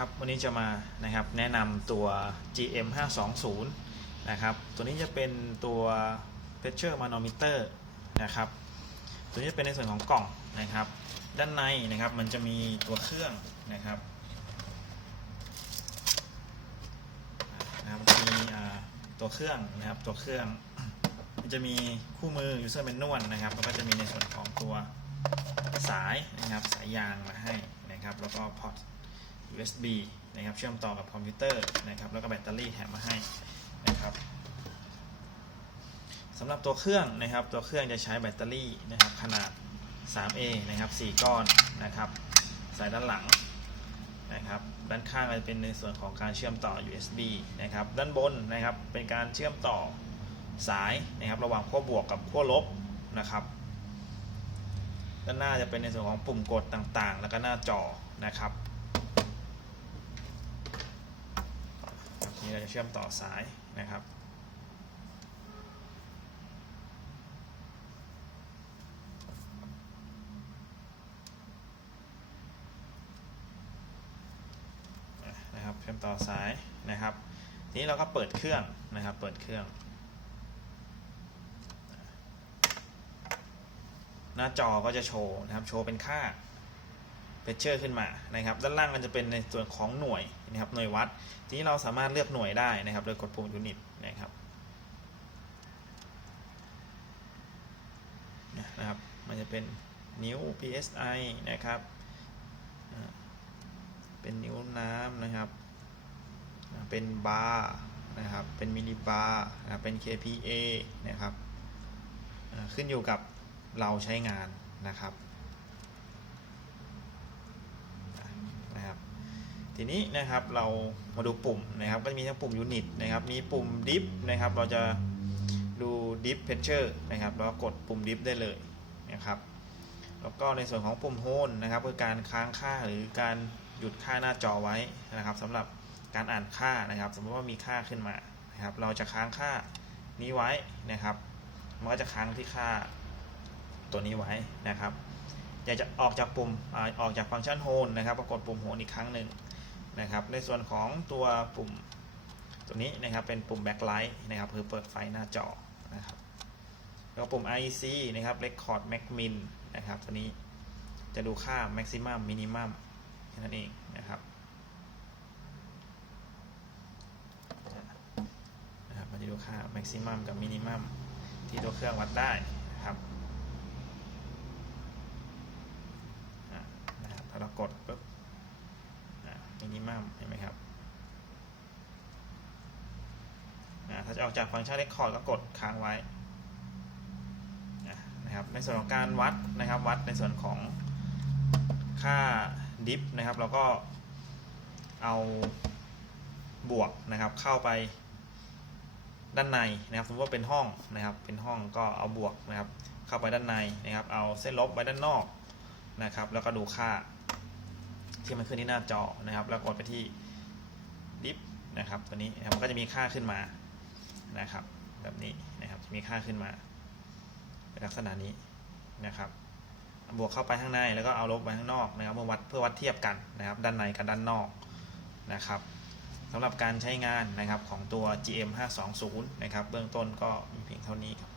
ครับวันนี้จะมานะครับแนะนำตัว GM 520นะครับตัวนี้จะเป็นตัว pressure manometer นะครับตัวนี้จะเป็นในส่วนของกล่องนะครับ ด้านในนะครับมันจะมีตัวเครื่องนะครับนะครับมีตัวเครื่องนะครับตัวเครื่องมันจะมีคู่มือ user manual นะครับแล้วก็จะมีในส่วนของตัวสายนะครับสายยางมาให้นะครับแล้วก็พอร์ต USB นะครับเชื่อมต่อกับคอมพิวเตอร์นะครับแล้วก็แบตเตอรี่แถมมาให้นะครับสำหรับตัวเครื่องนะครับ ตัวเครื่องจะใช้แบตเตอรี่นะครับขนาด 3A นะครับ 4 ก้อนนะครับใส่ด้านหลังนะครับด้านข้างจะเป็นในส่วนของการเชื่อมต่อ USB นะครับด้านบนนะครับเป็นการเชื่อมต่อสายนะครับระหว่างขั้วบวกกับขั้วลบนะครับด้านหน้าจะเป็นในส่วนของปุ่มกดต่างๆ แล้วก็หน้าจอนะครับ ครับที นี้เราจะเชื่อมต่อสายนะครับ นะครับเชื่อมต่อสายนะครับทีนี้เราก็เปิดเครื่องนะครับ เปิดเครื่อง หน้าจอก็จะโชว์นะครับ โชว์เป็นค่า เพชเชอร์ขึ้นมานะครับ ด้านล่างมันจะเป็นในส่วนของหน่วยนะครับหน่วยวัด ทีนี้เราสามารถเลือกหน่วยได้นะครับ โดยกดปุ่มยูนิตนะครับนะครับ มันจะเป็นนิ้ว psi นะครับ เป็นนิ้วน้ำนะครับ เป็นบาร์นะครับ เป็นมิลลิบาร์นะครับเป็น kPa นะครับ ขึ้นอยู่กับเราใช้งานนะครับ ทีนี้นะครับเรามาดูปุ่มนะครับ ก็จะมีทั้งปุ่มยูนิตนะครับ มีปุ่มดิฟนะครับ เราจะดูดิฟเพชเชอร์นะครับแล้วกดปุ่มดิฟได้เลยนะครับ แล้วก็ในส่วนของปุ่มโฮนนะครับคือการค้างค่าหรือการหยุดค่าหน้าจอไว้นะครับสำหรับการอ่านค่านะครับ สมมติว่ามีค่าขึ้นมานะครับ เราจะค้างค่านี้ไว้นะครับ มันก็จะค้างที่ค่าตัวนี้ไว้นะครับ อยากจะออกจากปุ่มออกจากฟังก์ชันโฮนนะครับก็กดปุ่มโฮนอีกครั้งหนึ่ง นะครับ ในส่วนของตัวปุ่มตัวนี้นะครับเป็นปุ่มแบ็คไลท์นะครับคือเปิดไฟหน้าจอนะครับแล้วปุ่ม IEC นะครับ Record Max Min นะครับตัวนี้จะดูค่า Maximum Minimum แค่นั้นเองนะครับนะครับมันจะดูค่า Maximum กับ Minimum ที่ตัวเครื่องวัดได้นะครับนะครับถ้าเรากดปุ๊บ มินิมัมเห็นไหมครับถ้าจะออกจากฟังก์ชัน Record ก็กดค้างไว้นะครับในส่วนของการวัดนะครับวัดในส่วนของค่าดิฟนะครับเราก็เอาบวกนะครับเข้าไปด้านในนะครับสมมติว่าเป็นห้องนะครับเป็นห้องก็เอาบวกนะครับเข้าไปด้านในนะครับ เอาเส้นลบไว้ด้านนอกนะครับ แล้วก็ดูค่า ที่มันขึ้นที่หน้าจอนะครับ แล้วกดไปที่ดิฟนะครับ ตัวนี้นะครับมันก็จะมีค่าขึ้นมานะครับ แบบนี้นะครับจะมีค่าขึ้นมาในลักษณะนี้นะครับ บวกเข้าไปข้างในแล้วก็เอาลบไปข้างนอกนะครับเพื่อวัดเพื่อวัดเทียบกันนะครับ ด้านในกับด้านนอกนะครับสำหรับการใช้งานนะครับของตัว GM 520นะครับ เบื้องต้นก็มีเพียงเท่านี้ครับ